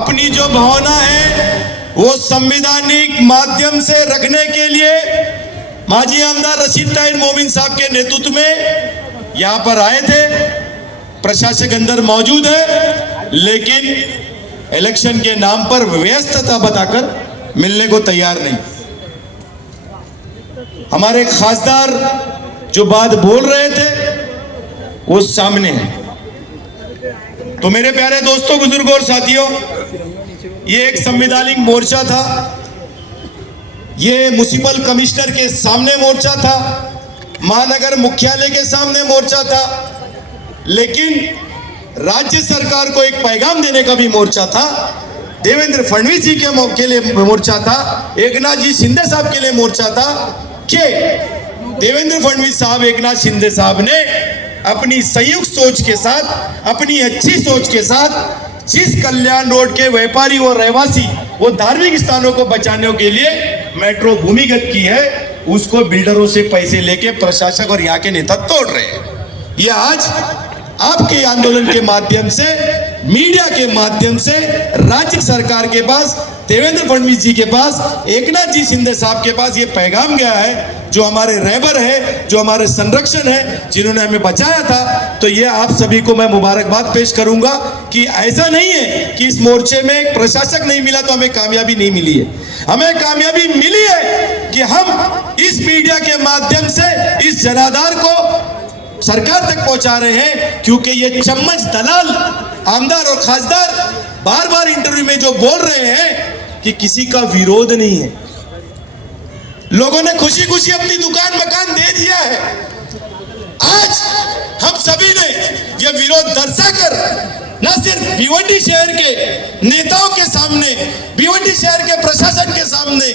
अपनी जो भावना है वो संवैधानिक माध्यम से रखने के लिए माजी आमदार रशीद ताहिर मोमिन साहब के नेतृत्व में यहाँ पर आए थे। प्रशासक अंदर मौजूद है, लेकिन इलेक्शन के नाम पर व्यस्तता बताकर मिलने को तैयार नहीं। हमारे खासदार जो बात बोल रहे थे वो सामने है। तो मेरे प्यारे दोस्तों, बुजुर्गों और साथियों, ये एक संवैधानिक मोर्चा था। ये म्युनिसिपल कमिश्नर के सामने मोर्चा था, महानगर मुख्यालय के सामने मोर्चा था, लेकिन राज्य सरकार को एक पैगाम देने का भी मोर्चा था। देवेंद्र फडणवीस जी के लिए मोर्चा था, एकनाथ जी शिंदे साहब के लिए मोर्चा था कि देवेंद्र फडणवीस साहब, एकनाथ शिंदे साहब ने अपनी संयुक्त सोच के साथ, अपनी अच्छी सोच के साथ जिस कल्याण रोड के व्यापारी और रहवासी वो धार्मिक स्थानों को बचाने के लिए मेट्रो भूमिगत की है, उसको बिल्डरों से पैसे लेके प्रशासक और यहाँ के नेता तोड़ रहे हैं। ये आज आपके आंदोलन के माध्यम से, मीडिया के माध्यम से राज्य सरकार के पास, देवेंद्र फडणवीस जी के पास, एकनाथ जी शिंदे साहब के पास ये पैगाम गया है, जो हमारे रहबर है, जो हमारे संरक्षण है, जिन्होंने हमें बचाया था। तो ये आप सभी को मैं मुबारकबाद पेश करूंगा कि ऐसा नहीं है कि इस मोर्चे में एक प्रशासक नहीं मिला तो हमें कामयाबी नहीं मिली है। हमें कामयाबी मिली है कि हम इस मीडिया के माध्यम से इस जनाधार को सरकार तक पहुंचा रहे हैं, क्योंकि ये चम्मच दलाल आमदार और खासदार बार बार इंटरव्यू में जो बोल रहे हैं कि किसी का विरोध नहीं है। लोगों ने खुशी खुशी अपनी दुकान मकान दे दिया है। आज हम सभी ने यह विरोध दर्शाकर न सिर्फ भिवंडी शहर के नेताओं के सामने, भिवंडी शहर के प्रशासन के सामने,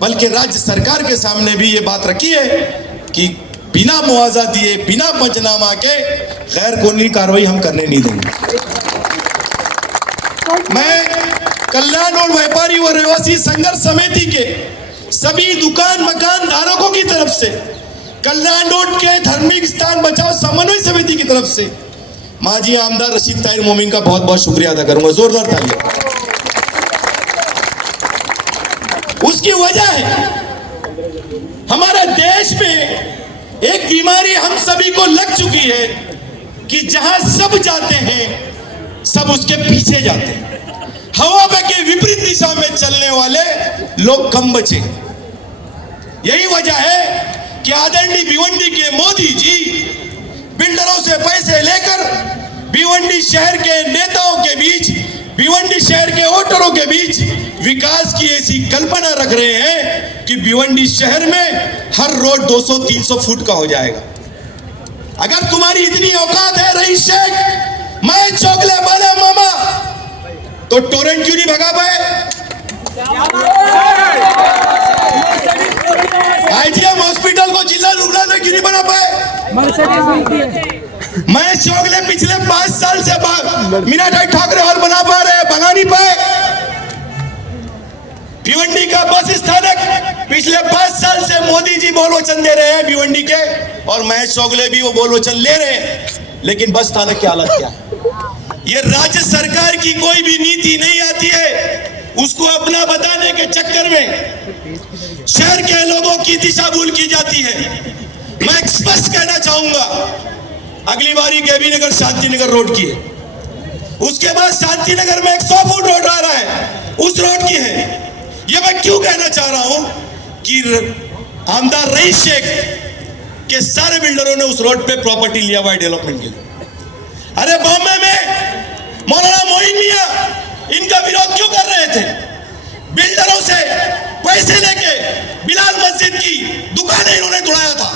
बल्कि राज्य सरकार के सामने भी ये बात रखी है कि बिना मुआवजा दिए, बिना पंचनामा के गैर कानूनी कार्रवाई हम करने नहीं देंगे। मैं कल्याण रोड व्यापारी व रहवासी संघर्ष समिति के सभी दुकान मकान धारकों की तरफ से, कल्याण रोड के धार्मिक स्थान बचाओ समन्वय समिति की तरफ से माजी आमदार रशीद ताहिर मोमिन का बहुत बहुत शुक्रिया अदा करूंगा। जोरदार तालियां। उसकी वजह है हमारे देश में एक बीमारी हम सभी को लग चुकी है कि जहां सब जाते हैं सब उसके पीछे जाते हैं। हवा के विपरीत दिशा में चलने वाले लोग कम बचे। यही वजह है कि आदरणीय भिवंडी के मोदी जी बिल्डरों से पैसे लेकर भिवंडी शहर के नेताओं के बीच, भिवंडी शहर के वोटरों के बीच विकास की ऐसी कल्पना रख रहे हैं कि भिवंडी शहर में हर रोड 200-300 फुट का हो जाएगा। अगर तुम्हारी इतनी औकात है रईस शेख, मैं चोगले वाला मामा, तो टोरेंट क्यों नहीं भगा पाए? आईजीएम हॉस्पिटल को जिला रुग्णालय क्यों नहीं बना पाए? मैं चोगले पिछले 5 साल से मीनाबाई ठाकरे हॉल बना पा रहे, बना नहीं पाए। भिवंडी का बस स्थानक पिछले 5 साल से मोदी जी बोल वचन दे रहे हैं भिवंडी के, और महेश चोगले भी वो बोल वचन ले रहे हैं, लेकिन बस स्थानक की हालत क्या है? ये राज्य सरकार की कोई भी नीति नहीं आती है, उसको अपना बताने के चक्कर में शहर के लोगों की दिशा भूल की जाती है। मैं स्पष्ट कहना चाहूंगा, अगली बारी केबी नगर शांतिनगर रोड की है, उसके बाद शांतिनगर में एक 100 फुट रोड आ रहा है, उस रोड की है। ये मैं क्यों कहना चाह रहा हूं कि आमदार रईस शेख के सारे बिल्डरों ने उस रोड पे प्रॉपर्टी लिया हुआ है डेवलपमेंट के लिए। अरे बॉम्बे में मौलाना मोइन मियां इनका विरोध क्यों कर रहे थे? बिल्डरों से पैसे लेके बिलाल मस्जिद की दुकानें इन्होंने तोड़ाया था।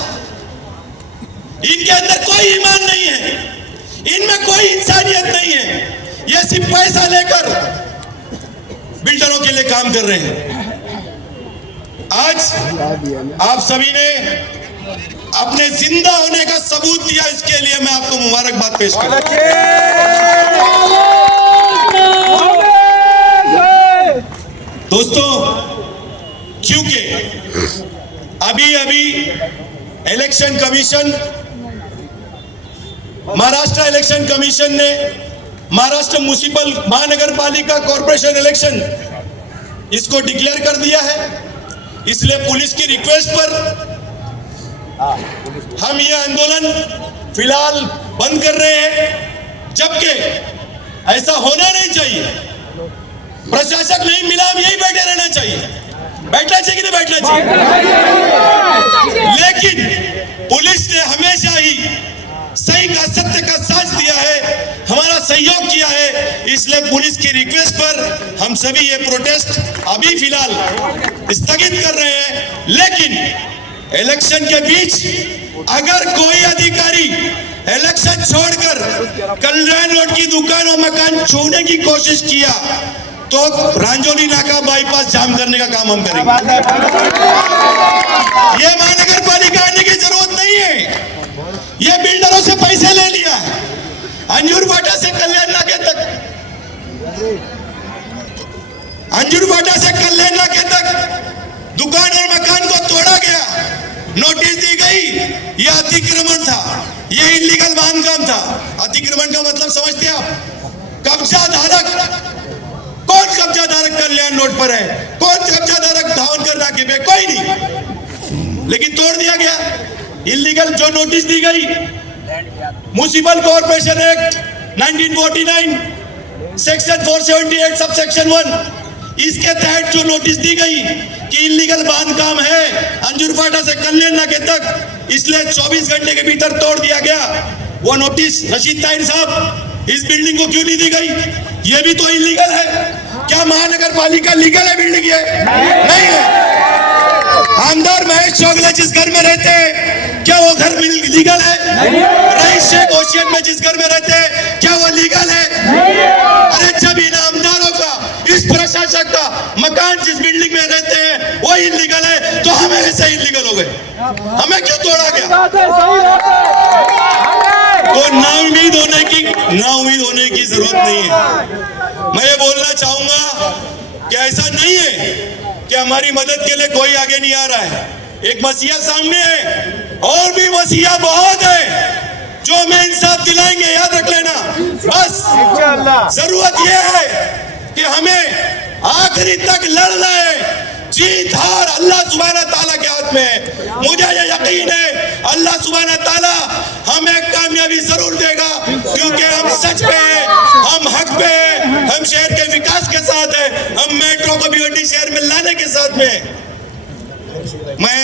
इनके अंदर कोई ईमान नहीं है, इनमें कोई इंसानियत नहीं है, ये सिर्फ पैसा लेकर बिल्डरों के लिए काम कर रहे हैं। आज आप सभी ने अपने जिंदा होने का सबूत दिया, इसके लिए मैं आपको मुबारकबाद पेश करता हूं। दोस्तों, क्योंकि अभी election commission, Maharashtra election commission ने महाराष्ट्र म्युनिसिपल महानगर पालिका कॉर्पोरेशन इलेक्शन इसको डिक्लेयर कर दिया है। इसलिए पुलिस की रिक्वेस्ट पर हम ये आंदोलन फिलहाल बंद कर रहे हैं, जबकि ऐसा होना नहीं चाहिए। प्रशासक नहीं मिला, हम यही बैठे रहना चाहिए। बैठना चाहिए कि नहीं बैठना चाहिए? लेकिन पुलिस ने हमेशा ही सही का सत्य का साथ दिया है, हमारा सहयोग किया है। इसलिए पुलिस की रिक्वेस्ट पर हम सभी ये प्रोटेस्ट अभी फिलहाल स्थगित कर रहे हैं। लेकिन इलेक्शन के बीच अगर कोई अधिकारी इलेक्शन छोड़कर कल्याण रोड की दुकान और मकान छूने की कोशिश किया तो रांजोली नाका बाईपास जाम करने का काम हम करेंगे। ये महानगर पालिका आने की जरूरत नहीं है। ये बिल्डरों से पैसे ले लिया है। अंजूर फाटा से कल्याण नाके तक, अंजूर फाटा से कल्याण नाके तक दुकान और मकान को तोड़ा गया, नोटिस दी गई। यह अतिक्रमण था, यह इलीगल बांधकाम था। अतिक्रमण का मतलब समझते आप? कब्जा धारक। कौन कब्जा धारक कल्याण रोड पर है? कौन कब्जा धारक धावनकर नाके पे? कोई नहीं, लेकिन तोड़ दिया गया। इलीगल जो नोटिस दी गई, municipal corporation act 1949 section 478 sub section 1, इसके तहत जो नोटिस दी गई कि इलीगल बांधकाम है अंजूर फाटा से कल्याण नाके तक, इसलिए 24 घंटे के भीतर तोड़ दिया गया। वो नोटिस रशीद ताहिर साहब, इस बिल्डिंग को क्यों नहीं दी गई? ये भी तो इलीगल है। क्या महानगर पालिका लीगल है बिल्डिंग? ये नहीं है। आमदार महेश चौगले जिस घर में रहते हैं, क्या वो घर लीगल है? रईस शेख ओशियन में जिस घर में रहते हैं, क्या वो लीगल है? अरे जब इन आमदारों का, इस प्रशासक का मकान जिस बिल्डिंग में रहते हैं वो इलीगल है, तो हमें ऐसे इलीगल हो गए, हमें क्यों तोड़ा गया? तो नाउम्मीद होने की जरूरत नहीं है। मैं ये बोलना चाहूंगा कि ऐसा नहीं है कि हमारी मदद के लिए कोई आगे नहीं आ रहा है। एक मसीहा सामने है और भी मसीहा बहुत है जो हमें इंसाफ दिलाएंगे, याद रख लेना। बस जरूरत यह है कि हमें आखिरी तक लड़ना है। जीत हार अल्लाह सुब्हाना ताला के हाथ में है। मुझे ये यकीन है अल्लाह सुब्हाना ताला हमें कामयाबी जरूर देगा, क्योंकि हम सच पे हैं, हम हक पे हैं, हम शहर के विकास के साथ हैं, हम मेट्रो को भिवंडी शहर में लाने के साथ में। मैं